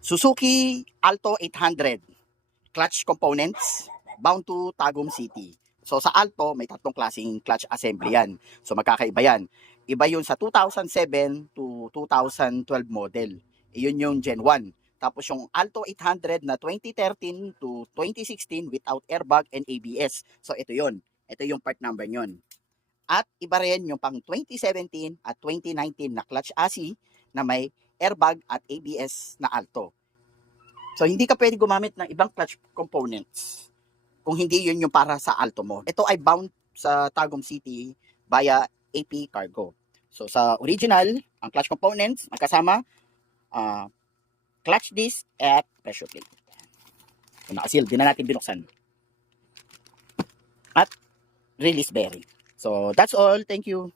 Suzuki Alto 800 clutch components bound to Tagum City. So sa Alto, may tatlong klaseng clutch assembly yan. So magkakaiba yan. Iba yun sa 2007 to 2012 model. Iyon yung Gen 1. Tapos yung Alto 800 na 2013 to 2016 without airbag and ABS. So ito yun. Ito yung part number nyon. At iba rin yung pang 2017 at 2019 na clutch ASI na may airbag at ABS na Alto. So hindi ka pwede gumamit ng ibang clutch components kung hindi yun yung para sa Alto mo. Ito ay bound sa Tagum City via AP Cargo. So sa original, ang clutch components magkasama clutch disc at pressure plate. So, nakasil, di na natin binuksan. At release bearing. So that's all. Thank you.